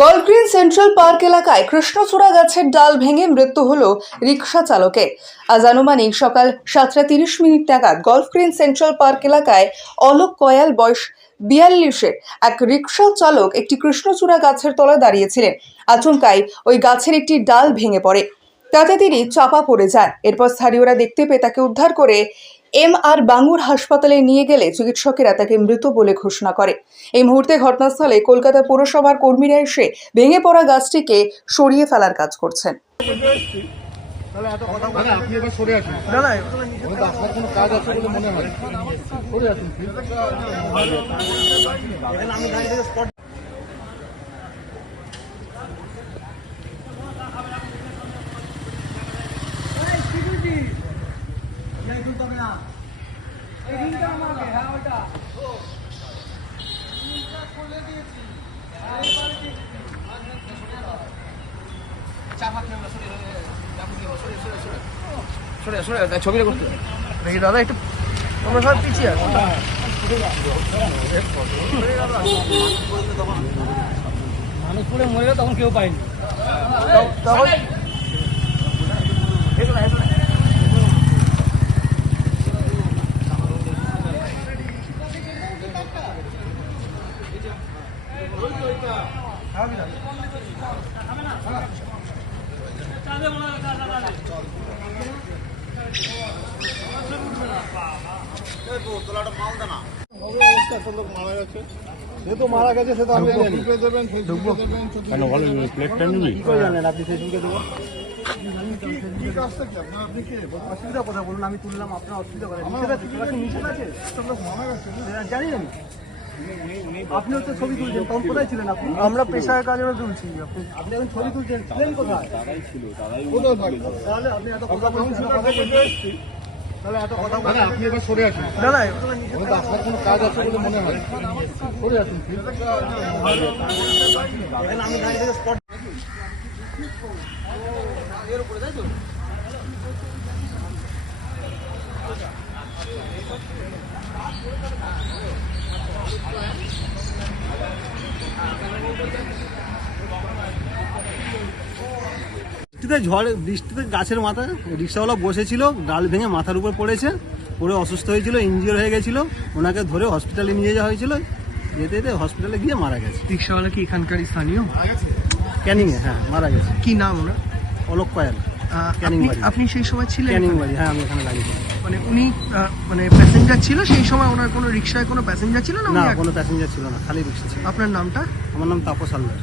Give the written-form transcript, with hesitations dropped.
গলগ্রিন central park এলাকায় কৃষ্ণচূড়া গাছের ডাল ভেঙে মৃত্যু হলো রিকশা চালকের। আজ আনুমানিক সকাল 7:30 নাগাদ গলগ্রিন সেন্ট্রাল পার্ক এলাকায় অলোক কয়াল বয়স 42-এর এক রিকশা চালক একটি কৃষ্ণচূড়া গাছের তলায় দাঁড়িয়েছিলেন। আচমকাই ওই গাছের একটি ডাল ভেঙে পড়ে, তাতে তিনি চাপা পড়ে যান। এরপর স্থানীয়রা দেখতে পেয়ে তাকে উদ্ধার করে MR বাঙ্গুর হাসপাতালে নিয়ে গেলে চিকিৎসকেরা তাকে মৃত বলে ঘোষণা করে। এই মুহূর্তে ঘটনাস্থলে কলকাতা পৌরসভার কর্মীরা এসে ভেঙে পড়া গাছটিকে সরিয়ে ফেলার কাজ করছেন। ছবিটা করতে দেখি দাদা, একটু আমরা সব পিছিয়ে আছি। মানুষ পড়ে মরে তখন কেউ পায়নি, তখন মারা গেছে, সে তো আমি জানি। অসুবিধা কথা বলুন, আমি তুললাম, আপনার অসুবিধা করেন জানি আমি। আপনিও তো ছবি তুলছেন, তখন কোথায় ছিলেন আপনি? আমরা পেশার কাজে তুলছি, আপনি এখন ছবি তুলছেন, ছিলেন কোথায়? তাহলে আপনি এত কথা বলছেন, তাহলে এত কথা বলেন। আপনি এবার সরে আসুন দাদা, আপনার কোনো কাজ আছে বলে মনে হয়, সরে আসুন। আমি গাড়ি থেকে স্পট বৃষ্টিতে গাছের মাথায় রিক্সাওয়ালা বসেছিল, ডাল ভেঙে মাথার উপর পড়েছে, পড়ে অসুস্থ হয়েছিল, ইনজিওর হয়ে গেছিল, ওনাকে ধরে হসপিটালে নিয়ে যাওয়া হয়েছিল। যেতে যেতে হসপিটালে গিয়ে মারা গেছে। রিক্সাওয়ালা কি এখানকার স্থানীয়? ক্যানিং এ, হ্যাঁ, মারা গেছে। কি নাম ওনার? অলোক কয়াল। আপনি সেই সময় ছিলেন? ক্যানিং বাড়ি, হ্যাঁ, আমি এখানে দাঁড়িয়ে। মানে উনি মানে প্যাসেঞ্জার ছিল সেই সময়? ওনার কোনো রিক্সায় কোনো প্যাসেঞ্জার ছিল না? না, কোনো প্যাসেঞ্জার ছিল না, খালি রিক্সা ছিল। আপনার নামটা? আমার নাম তাপস হালদার।